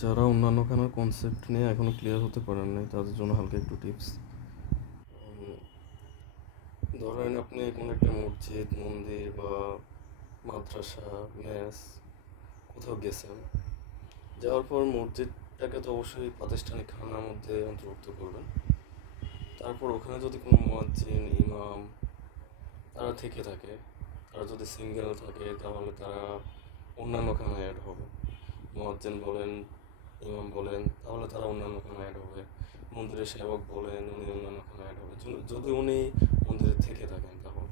যারা অন্যান্য খানার কনসেপ্ট নিয়ে এখনও ক্লিয়ার হতে পারেন নাই, তাদের জন্য হালকা একটু টিপস ধরেন আপনি কোনো একটা মসজিদ, মন্দির বা মাদ্রাসা মেস কোথাও গেছেন। যাওয়ার পর মসজিদটাকে তো অবশ্যই প্রাতিষ্ঠানিক খানার মধ্যে অন্তর্ভুক্ত করবেন। তারপর ওখানে যদি কোনো মুয়াজ্জিন ইমাম তারা থেকে থাকে, তারা যদি সিঙ্গেল থাকে, তাহলে তারা অন্যান্য খানায় অ্যাড হবে। মুয়াজ্জিন বলেন ইমাম বলেন, তাহলে তারা অন্যান্য কোনো অ্যাড হবে। মন্দিরের সেবক বলেন, উনি অন্যান্য কোনো অ্যাড হবে। যদি- উনি মন্দিরে থেকে থাকেন তখন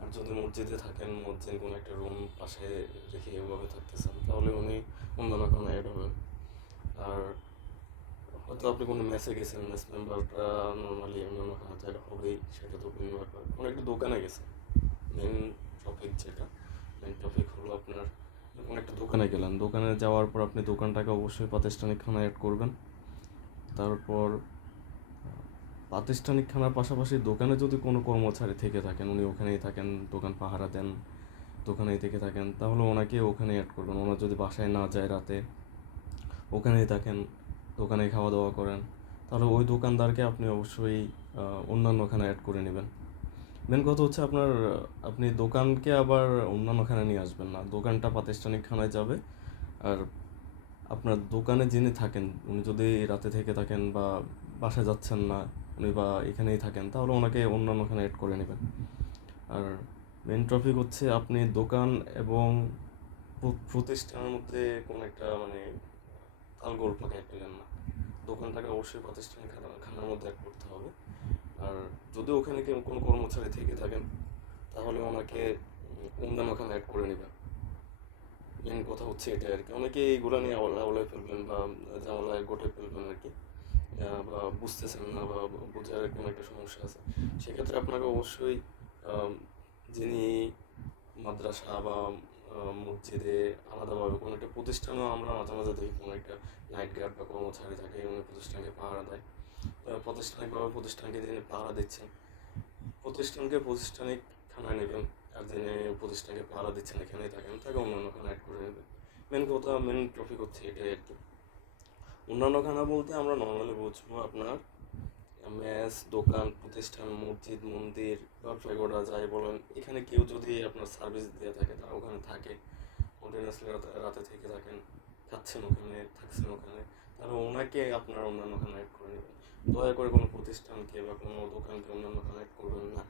আর যদি মসজিদে থাকেন মসজিদ কোনো একটা রুম পাশে রেখে এভাবে থাকতেছেন, তাহলে উনি অন্যান্য কোনো অ্যাড হবেন আর হয়তো আপনি কোনো মেসে গেছেন মেস মেম্বারটা নর্মালি অন্যান্য খানাতে অ্যাড হবেই, সেটা তো কোনো কোনো একটা দোকানে গেছেন মেন টপিক যেটা মেন টপিক হলো আপনার একটা দোকানে গেলেন, দোকানে যাওয়ার পর আপনি দোকানটাকে অবশ্যই প্রাতিষ্ঠানিক খানায় অ্যাড করবেন। তারপর প্রাতিষ্ঠানিক খানার পাশাপাশি দোকানে যদি কোনো কর্মচারী থেকে থাকেন, উনি ওখানেই থাকেন, দোকান পাহারা দেন, দোকানেই থেকে থাকেন, তাহলে ওনাকে ওখানে অ্যাড করবেন। ওনার যদি বাসায় না যায় রাতে, ওখানেই থাকেন দোকানে খাওয়া দাওয়া করেন, তাহলে ওই দোকানদারকে আপনি অবশ্যই অন্যান্য খানে অ্যাড করে নেবেন। মেন কথা হচ্ছে আপনার, আপনি দোকানকে আবার অন্যান্য খানে নিয়ে আসবেন না। দোকানটা প্রাতিষ্ঠানিক খানায় যাবে। আর আপনার দোকানে যিনি থাকেন, উনি যদি রাতে থেকে থাকেন বা বাসায় যাচ্ছেন না, উনি বা এখানেই থাকেন, তাহলে ওনাকে অন্যান্য খানে অ্যাড করে নেবেন। আর মেন টপিক হচ্ছে আপনি দোকান এবং প্রতিষ্ঠানের মধ্যে কোনো একটা মানে তালগোল পাকায় পেলেন না। দোকানটাকে অবশ্যই প্রাতিষ্ঠানিক খানা- খানার মধ্যে অ্যাড করতে হবে। আর যদি ওখানে কোনো কর্মচারী থেকে থাকেন তাহলে ওনাকে উম, অন্যান্য খানে অ্যাড করে নেবেন। মেন কথা হচ্ছে এটা আর কি। অনেকে এইগুলো নিয়ে আওলায় ফেলবেন বা জামালায় গোটে ফেলবেন আর কি। বা বুঝতেছেন না বা বোঝার কোনো একটা সমস্যা আছে। সেক্ষেত্রে আপনাকে অবশ্যই যিনি মাদ্রাসা বা মসজিদে আলাদাভাবে কোনো একটা প্রতিষ্ঠানও আমরা মাঝে মাঝে দেখি কোনো একটা নাইট গার্ড বা কর্মচারী থাকে উনি প্রতিষ্ঠানকে পাহারা দেয়। প্রাতিষ্ঠানিকভাবে প্রতিষ্ঠানকে যিনি পাহারা দিচ্ছেন। প্রতিষ্ঠানকে প্রতিষ্ঠানিক খানায় নেবেন আর যিনি প্রতিষ্ঠানকে পাহারা দিচ্ছেন এখানেই থাকেন, তাকে অন্যান্য খানা অ্যাড করে নেবেন। মেন কথা মেন টপিক হচ্ছে এটাই আর কি অন্যান্য খানা বলতে আমরা নর্মালি বুঝব আপনার মেস, দোকান, প্রতিষ্ঠান, মসজিদ, মন্দির ব্যবসা করা যাই বলেন। এখানে কেউ যদি আপনার সার্ভিস দিয়ে থাকে, তারা ওখানে থাকে। কন্টিনিউসলি রাতে থেকে থাকেন। খাচ্ছেন ওখানে থাকছেন ওখানে তাহলে ওনাকে আপনার অন্যান্য কানেক্ট করে নেবেন। দয়া করে কোনো প্রতিষ্ঠানকে বা কোনো দোকানকে অন্যান্য কানেক্ট করবেন না।